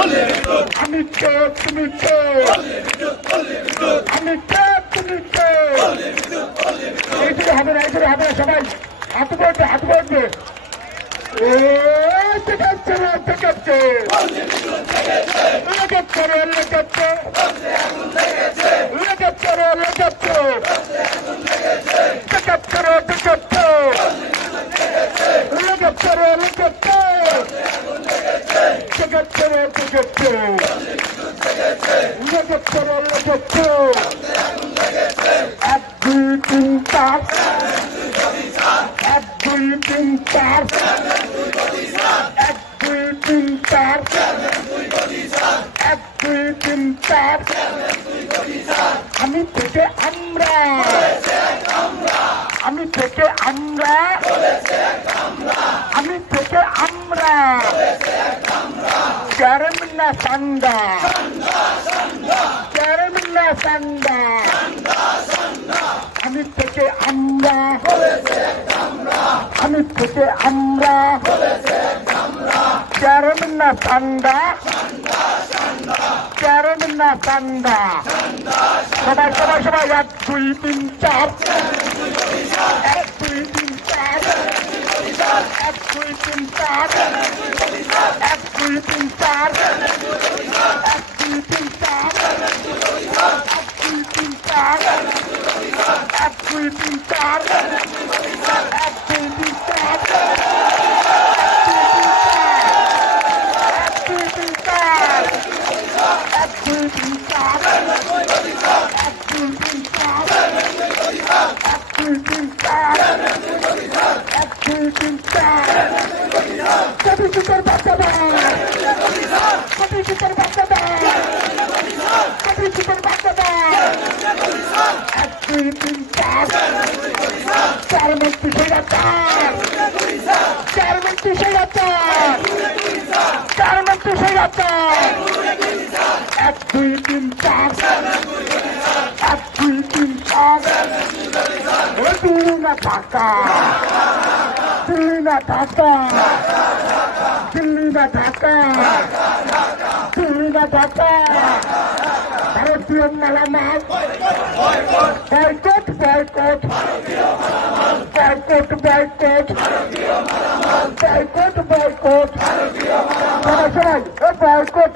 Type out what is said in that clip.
আমি কে তুমি কে আমি কে তুমি কে এইদিকে হবে না সবাই হাত পড়বে এক দুই তিন চার এক দুই তিন চার এক দুই তিন চার এক দুই তিন চার আমি থেকে আমরা আমি থেকে আমরা আমি থেকে আমরা Karamilla Sanda Karamilla Sanda আমি থেকে আমরা আমি থেকে আমরা Karamilla Sanda Karamilla Sanda সবাই এক দুই তিন চার এক দুই তিন চার এক দুই তিন চার এক দুই তিন চার এক দুই তিন চার এক দুই তিন চার এক দুই তিন চার এক দুই তিন চার এক দুই তিন চার এক দুই তিন চার এক দুই তিন চার এক দুই তিন চার কবি সুপার বাচ্চাদা কবি সুপার বাচ্চাদা কবি সুপার বাচ্চাদা এক দুই তিন চার চার মন্ত্রী সেরা চার চার মন্ত্রী সেরা চার চার মন্ত্রী সেরা চার এক দুই তিন চার এক দুই তিন চার দিল্লি না ঢাকা দিল্লি না ঢাকা দিল্লি না ঢাকা দিল্লি না ঢাকা ভারতীয় মালামাল boycott boycott boycott boycott boycott boycott সবাই বয়কট